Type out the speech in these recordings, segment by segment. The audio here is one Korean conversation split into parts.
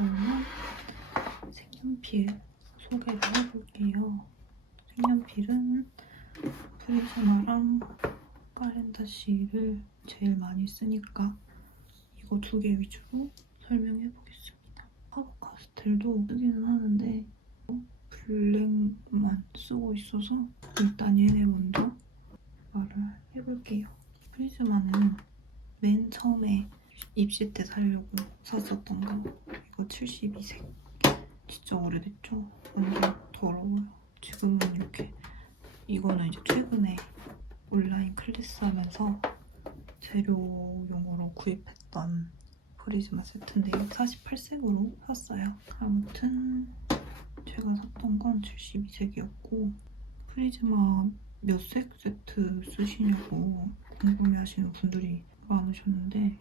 사용한 색연필 소개를 해볼게요. 색연필은 프리즈마랑 까렌다시를 제일 많이 쓰니까 이거 2개 위주로 설명해보겠습니다. 파버카스텔도 쓰기는 하는데 블랙만 쓰고 있어서 일단 얘네 먼저 말을 해볼게요. 프리즈마는 맨 처음에 입시 때 사려고 샀었던 거 이거 72색 진짜 오래됐죠? 완전 더러워요. 지금은 이렇게 이거는 이제 최근에 온라인 클래스 하면서 재료용으로 구입했던 프리즈마 세트인데 48색으로 샀어요. 아무튼 제가 샀던 건 72색이었고 프리즈마 몇 색 세트 쓰시냐고 궁금해하시는 분들이 많으셨는데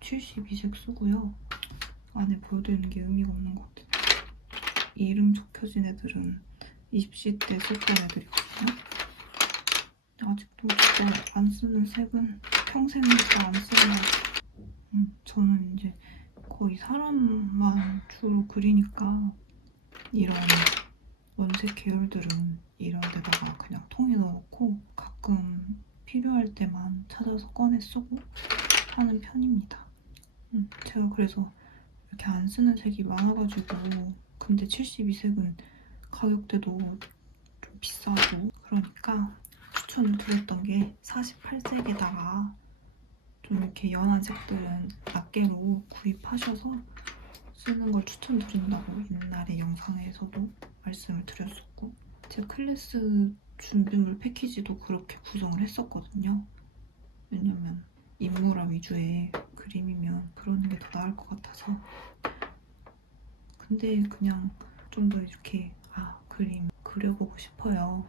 72색 쓰고요. 안에 보여드리는 게 의미가 없는 것 같아요. 이름 적혀진 애들은 입시 때 썼던 애들이거든요. 아직도 진짜 안 쓰는 색은 평생 잘 안 쓰는 거. 저는 이제 거의 사람만 주로 그리니까 이런 원색 계열들은 이런 데다가 그냥 통에 넣어놓고 가끔 필요할 때만 찾아서 꺼내 쓰고 하는 편입니다. 제가 그래서 이렇게 안 쓰는 색이 많아가지고 근데 72색은 가격대도 좀 비싸고 그러니까 추천을 드렸던 게 48색에다가 좀 이렇게 연한 색들은 낱개로 구입하셔서 쓰는 걸 추천드린다고 옛날에 영상에서도 말씀을 드렸었고 제 클래스 준비물 패키지도 그렇게 구성을 했었거든요. 왜냐면 인물화 위주의 그림이면 그러는 게 더 나을 것 같아서. 근데 그냥 좀 더 이렇게 그림 그려보고 싶어요.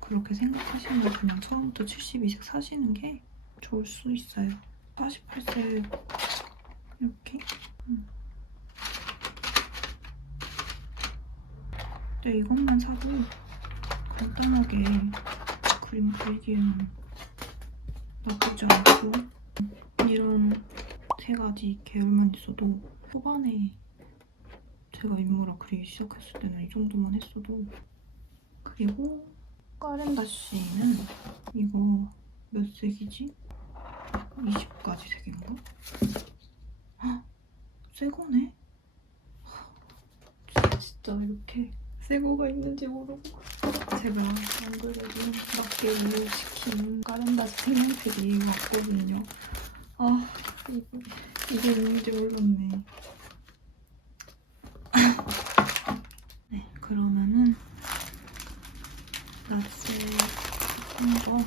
그렇게 생각하시면 그냥 처음부터 72색 사시는 게 좋을 수 있어요. 48색 이렇게. 근데 이것만 사도 간단하게 그림 그리기에는 나쁘지 않고 이런 3가지 계열만 있어도 초반에 제가 인물화 그리기 시작했을 때는 이 정도만 했어도. 그리고 까렌다시는 이거 몇 색이지? 20가지 색인가? 헉! 새 거네? 진짜 이렇게 새 거가 있는지 모르고 제가 안 그래도 낱개로 시킨 까렌다시 색연필이 왔거든요. 이게 있는지 몰랐네. 네, 그러면은 낱새 한거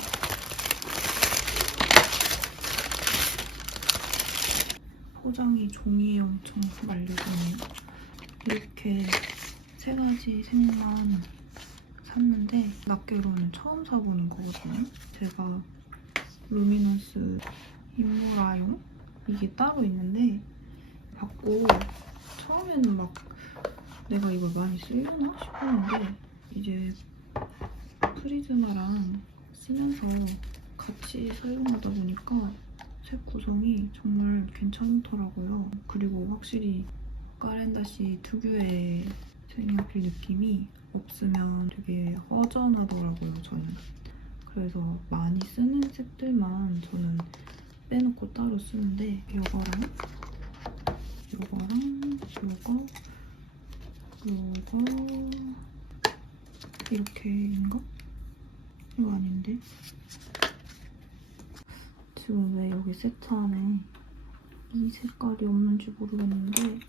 포장이 종이에 엄청 말려졌네요. 이렇게 3가지 색만 샀는데 낱개로는 처음 사보는 거거든요. 제가 루미넌스 인물화용 이게 따로 있는데 받고 처음에는 막 내가 이걸 많이 쓰려나 싶었는데 이제 프리즈마랑 쓰면서 같이 사용하다 보니까 색 구성이 정말 괜찮더라고요. 그리고 확실히 까렌다시 특유의 색연필 느낌이 없으면 되게 허전하더라고요, 저는. 그래서 많이 쓰는 색들만 저는 빼놓고 따로 쓰는데 이거랑 이거 이렇게인가? 이거 아닌데? 지금 왜 여기 세트 안에 이 색깔이 없는지 모르겠는데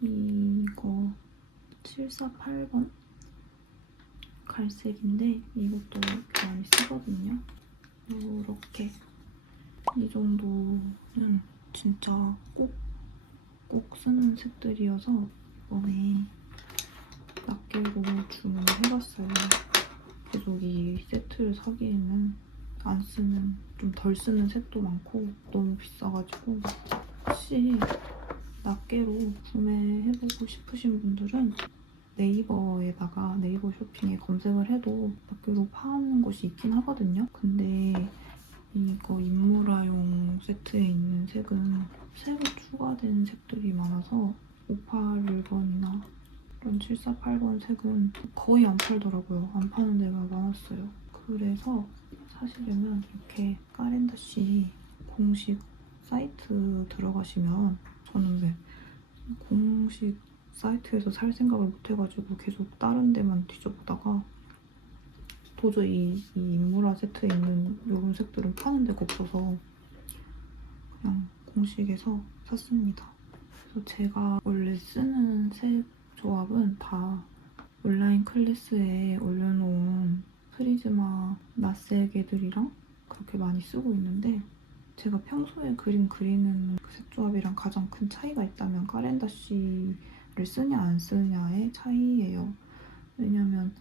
이거 748번 갈색인데 이것도 많이 쓰거든요. 이렇게 이 정도는 진짜 꼭 쓰는 색들이어서 이번에 낱개로 주문을 해봤어요. 계속 이 세트를 사기에는 안 쓰는, 좀 덜 쓰는 색도 많고 너무 비싸가지고 혹시 낱개로 구매해보고 싶으신 분들은 네이버에다가 네이버 쇼핑에 검색을 해도 낱개로 파는 곳이 있긴 하거든요. 근데 이거 인물화용 세트에 있는 색은 새로 추가된 색들이 많아서 5811번이나 이런 74, 8번 색은 거의 안 팔더라고요. 안 파는 데가 많았어요. 그래서 사시려면 이렇게 까렌다시 공식 사이트 들어가시면, 저는 왜 공식 사이트에서 살 생각을 못 해가지고 계속 다른 데만 뒤져보다가 도저히 이 인무라 세트에 있는 이런 색들은 파는 데가 없어서 그냥 공식에서 샀습니다. 그래서 제가 원래 쓰는 색 조합은 다 온라인 클래스에 올려놓은 프리즈마 낯색 애들이랑 그렇게 많이 쓰고 있는데, 제가 평소에 그림 그리는 그 색 조합이랑 가장 큰 차이가 있다면 까렌다시를 쓰냐 안 쓰냐의 차이예요. 왜냐면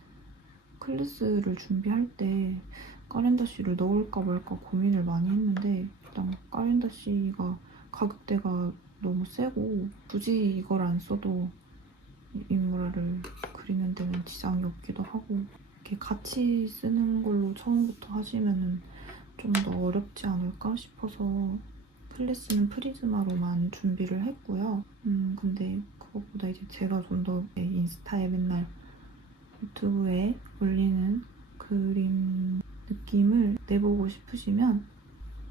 클래스를 준비할 때 까렌다시를 넣을까 말까 고민을 많이 했는데, 일단 까렌다시가 가격대가 너무 세고 굳이 이걸 안 써도 인물화를 그리는 데는 지장이 없기도 하고, 이렇게 같이 쓰는 걸로 처음부터 하시면은 좀 더 어렵지 않을까 싶어서 클래스는 프리즈마로만 준비를 했고요. 근데 그것보다 이제 제가 좀 더 인스타에 맨날 유튜브에 올리는 그림 느낌을 내보고 싶으시면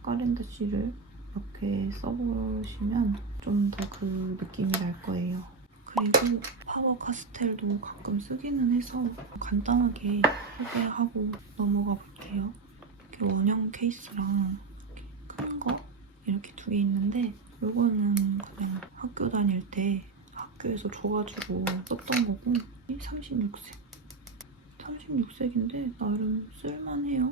까렌다시를 이렇게 써보시면 좀 더 그 느낌이 날 거예요. 그리고 파워 카스텔도 가끔 쓰기는 해서 간단하게 소개하고 넘어가 볼게요. 이렇게 원형 케이스랑 큰 거 이렇게 두 개 있는데, 이거는 그냥 학교 다닐 때 학교에서 줘가지고 썼던 거고, 36색. 36색인데 나름 쓸만해요.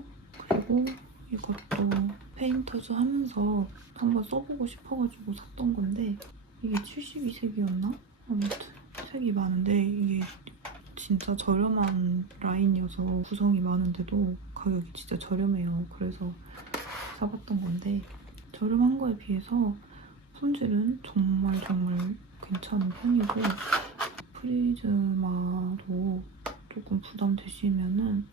그리고 이것도 페인터즈 하면서 한번 써보고 싶어가지고 샀던 건데, 이게 72색이었나? 아무튼 색이 많은데 이게 진짜 저렴한 라인이어서 구성이 많은데도 가격이 진짜 저렴해요. 그래서 사봤던 건데, 저렴한 거에 비해서 품질은 정말 괜찮은 편이고, 프리즈마도 조금 부담되시면은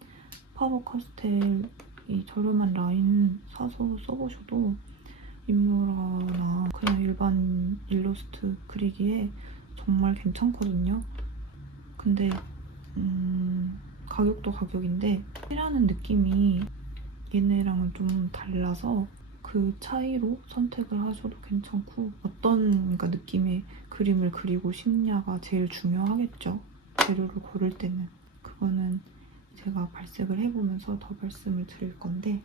파버 카스텔 이 저렴한 라인 사서 써보셔도 인물화나 그냥 일반 일러스트 그리기에 정말 괜찮거든요. 근데 가격도 가격인데 칠하는 느낌이 얘네랑은 좀 달라서 그 차이로 선택을 하셔도 괜찮고, 어떤 그러니까 느낌의 그림을 그리고 싶냐가 제일 중요하겠죠. 재료를 고를 때는. 그거는 제가 발색을 해보면서 더 말씀을 드릴 건데,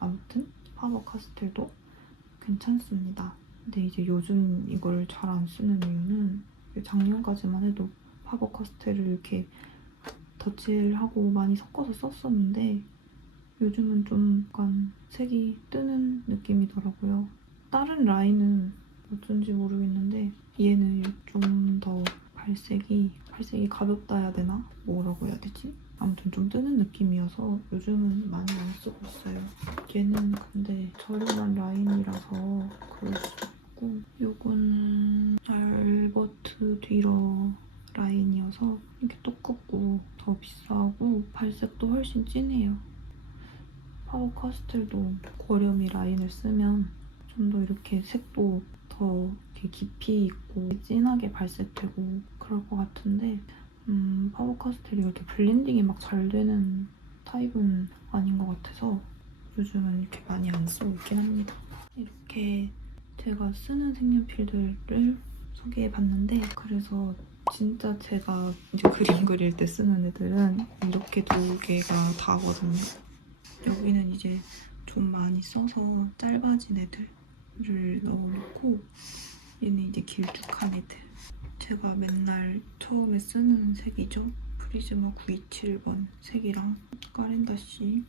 아무튼 파버 카스텔도 괜찮습니다. 근데 이제 요즘 이걸 잘 안 쓰는 이유는, 작년까지만 해도 파버 카스텔을 이렇게 덧칠하고 많이 섞어서 썼었는데 요즘은 좀 약간 색이 뜨는 느낌이더라고요. 다른 라인은 어쩐지 모르겠는데 얘는 좀 더 발색이 가볍다 해야 되나? 뭐라고 해야 되지? 아무튼 좀 뜨는 느낌이어서 요즘은 많이 안 쓰고 있어요. 얘는 근데 저렴한 라인이라서 그럴 수 있고, 요거는 알버트 뒤러 라인이어서 이렇게 두껍고 더 비싸고 발색도 훨씬 진해요. 파워 카스텔도 고렴이 라인을 쓰면 좀 더 이렇게 색도 더 이렇게 깊이 있고 진하게 발색되고 그럴 것 같은데, 파워 카스텔이 이렇게 블렌딩이 막 잘 되는 타입은 아닌 것 같아서 요즘은 이렇게 많이 안 쓰고 있긴 합니다. 이렇게 제가 쓰는 색연필들을 소개해봤는데, 그래서 진짜 제가 이제 그림 그릴 때 쓰는 애들은 이렇게 두 개가 다거든요. 여기는 이제 좀 많이 써서 짧아진 애들을 넣어놓고, 얘는 이제 길쭉한 애들. 제가 맨날 처음에 쓰는 색이죠. 프리즈마 927번 색이랑 까렌다시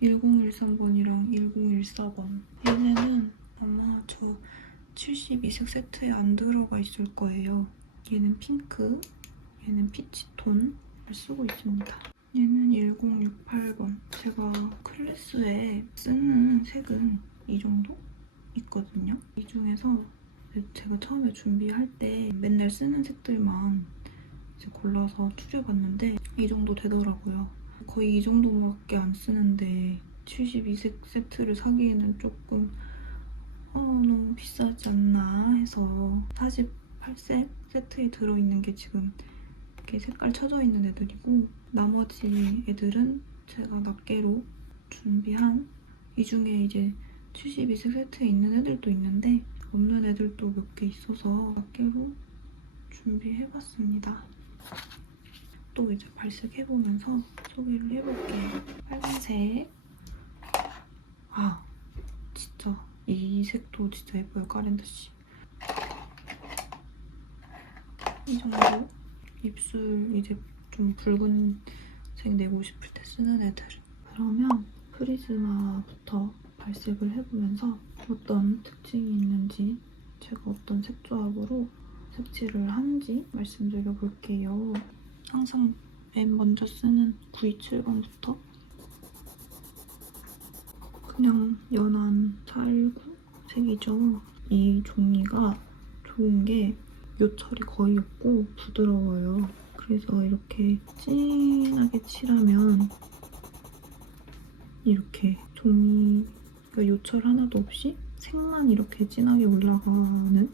1013번이랑 1014번. 얘네는 아마 저 72색 세트에 안 들어가 있을 거예요. 얘는 핑크, 얘는 피치톤을 쓰고 있습니다. 얘는 1068번. 제가 클래스에 쓰는 색은 이 정도 있거든요. 이 중에서 제가 처음에 준비할 때 맨날 쓰는 색들만 이제 골라서 추려봤는데 이 정도 되더라고요. 거의 이 정도밖에 안 쓰는데 72색 세트를 사기에는 조금 너무 비싸지 않나 해서 8색 세트에 들어있는 게 지금 이렇게 색깔 쳐져 있는 애들이고 나머지 애들은 제가 낱개로 준비한 이 중에 이제 72색 세트에 있는 애들도 있는데 없는 애들도 몇 개 있어서 낱개로 준비해봤습니다. 또 이제 발색해보면서 소개를 해볼게요. 빨간색. 아, 진짜 이 색도 진짜 예뻐요, 까렌다씨. 이 정도? 입술 이제 좀 붉은색 내고 싶을 때 쓰는 애들. 그러면 프리즈마부터 발색을 해보면서 어떤 특징이 있는지 제가 어떤 색 조합으로 색칠을 하는지 말씀드려볼게요. 항상 맨 먼저 쓰는 927번부터 그냥 연한 419 색이죠. 이 종이가 좋은 게 요철이 거의 없고 부드러워요. 그래서 이렇게 진하게 칠하면 이렇게 종이 그러니까 요철 하나도 없이 색만 이렇게 진하게 올라가는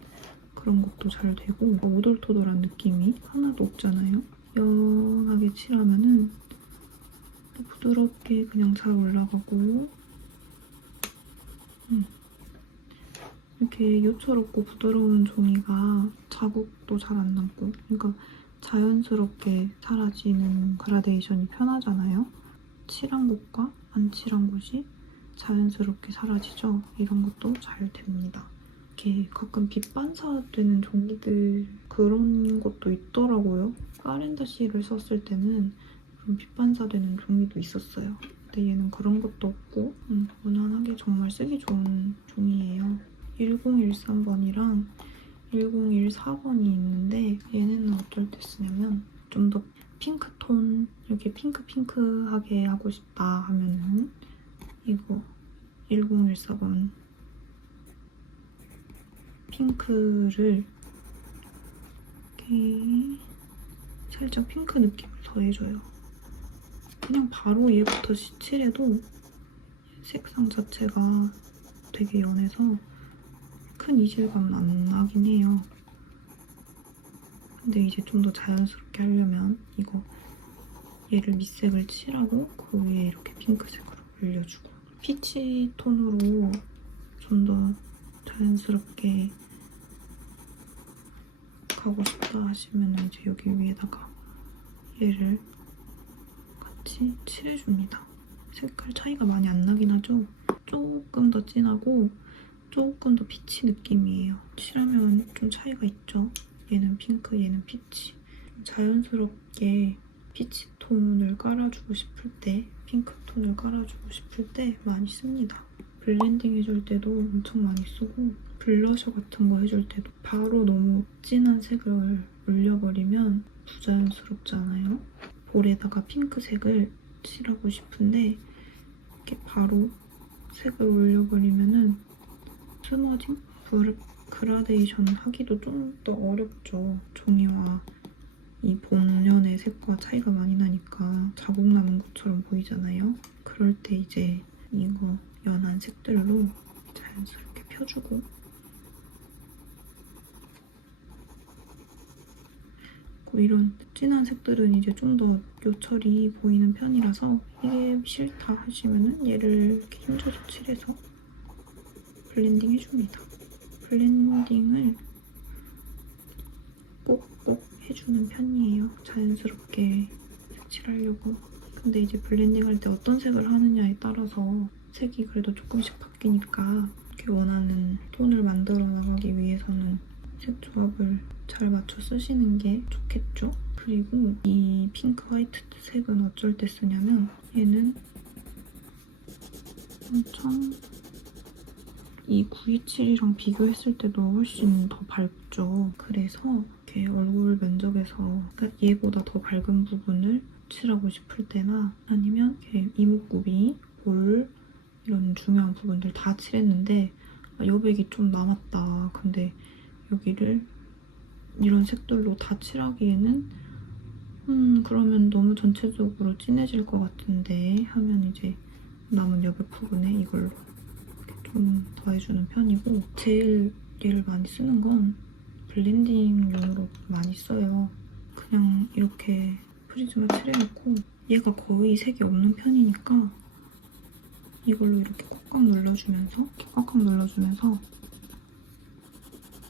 그런 것도 잘 되고 오돌토돌한 느낌이 하나도 없잖아요. 연하게 칠하면은 또 부드럽게 그냥 잘 올라가고 이렇게 요철 없고 부드러운 종이가 자국도 잘 안 남고 그러니까 자연스럽게 사라지는 그라데이션이 편하잖아요. 칠한 곳과 안 칠한 곳이 자연스럽게 사라지죠. 이런 것도 잘 됩니다. 이렇게 가끔 빛 반사되는 종이들 그런 것도 있더라고요. 까렌다시를 썼을 때는 그런 빛 반사되는 종이도 있었어요. 근데 얘는 그런 것도 없고 무난하게 정말 쓰기 좋은 종이에요. 1013번이랑 1014번이 있는데 얘네는 어쩔 때 쓰냐면 좀 더 핑크톤 이렇게 핑크핑크하게 하고 싶다 하면은 이거 1014번 핑크를 이렇게 살짝 핑크 느낌을 더해줘요. 그냥 바로 얘부터 칠해도 색상 자체가 되게 연해서 큰 이질감은 안 나긴 해요. 근데 이제 좀 더 자연스럽게 하려면 이거 얘를 밑색을 칠하고 그 위에 이렇게 핑크색으로 올려주고 피치 톤으로 좀 더 자연스럽게 가고 싶다 하시면 이제 여기 위에다가 얘를 같이 칠해줍니다. 색깔 차이가 많이 안 나긴 하죠. 조금 더 진하고 조금 더 피치 느낌이에요. 칠하면 좀 차이가 있죠. 얘는 핑크, 얘는 피치. 자연스럽게 피치 톤을 깔아주고 싶을 때, 핑크 톤을 깔아주고 싶을 때 많이 씁니다. 블렌딩 해줄 때도 엄청 많이 쓰고 블러셔 같은 거 해줄 때도 바로 너무 진한 색을 올려버리면 부자연스럽잖아요. 볼에다가 핑크색을 칠하고 싶은데 이렇게 바로 색을 올려버리면은 스머징? 그라데이션을 하기도 좀 더 어렵죠. 종이와 이 본연의 색과 차이가 많이 나니까 자국 남은 것처럼 보이잖아요. 그럴 때 이제 이거 연한 색들로 자연스럽게 펴주고 이런 진한 색들은 이제 좀 더 요철이 보이는 편이라서 이게 싫다 하시면은 얘를 이렇게 힘줘서 칠해서 블렌딩 해줍니다. 블렌딩을 꼭꼭 해주는 편이에요. 자연스럽게 색칠하려고. 근데 이제 블렌딩 할 때 어떤 색을 하느냐에 따라서 색이 그래도 조금씩 바뀌니까 이렇게 원하는 톤을 만들어 나가기 위해서는 색 조합을 잘 맞춰 쓰시는 게 좋겠죠? 그리고 이 핑크 화이트 색은 어쩔 때 쓰냐면 얘는 엄청 이 927이랑 비교했을 때도 훨씬 더 밝죠. 그래서 이렇게 얼굴 면적에서 얘보다 더 밝은 부분을 칠하고 싶을 때나 아니면 이렇게 이목구비, 볼 이런 중요한 부분들 다 칠했는데 여백이 좀 남았다. 근데 여기를 이런 색들로 다 칠하기에는 그러면 너무 전체적으로 진해질 것 같은데 하면 이제 남은 여백 부분에 이걸로 좀 더해주는 편이고 제일 얘를 많이 쓰는 건 블렌딩용으로 많이 써요. 그냥 이렇게 프리즈마 칠해놓고 얘가 거의 색이 없는 편이니까 이걸로 이렇게 꽉꽉 눌러주면서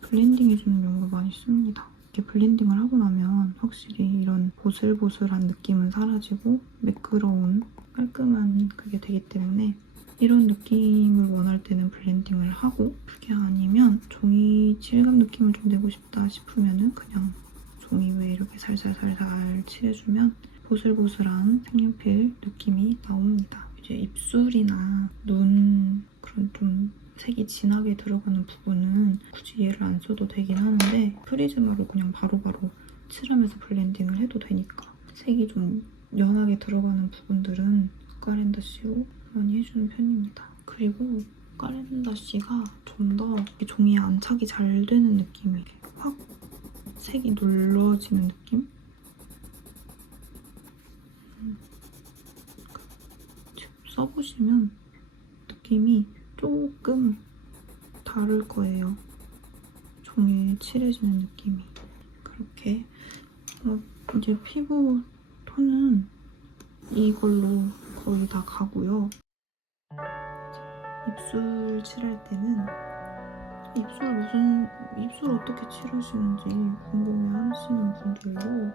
블렌딩해주는 용으로 많이 씁니다. 이렇게 블렌딩을 하고 나면 확실히 이런 보슬보슬한 느낌은 사라지고 매끄러운 깔끔한 그게 되기 때문에 이런 느낌을 원할 때는 블렌딩을 하고 그게 아니면 종이 질감 느낌을 좀 내고 싶다 싶으면은 그냥 종이 위에 이렇게 살살살살 칠해주면 보슬보슬한 색연필 느낌이 나옵니다. 이제 입술이나 눈 그런 좀 색이 진하게 들어가는 부분은 굳이 얘를 안 써도 되긴 하는데 프리즈마로 그냥 바로바로 칠하면서 블렌딩을 해도 되니까 색이 좀 연하게 들어가는 부분들은 까렌다시로 많이 해주는 편입니다. 그리고 까렌다시가 좀 더 종이에 안착이 잘 되는 느낌이 확 색이 눌러지는 느낌? 써보시면 느낌이 조금 다를 거예요. 종이에 칠해지는 느낌이. 그렇게 이제 피부 톤은 이걸로 거의 다 가고요. 입술 칠할 때는 입술 어떻게 칠하시는지 궁금해하시는 분들로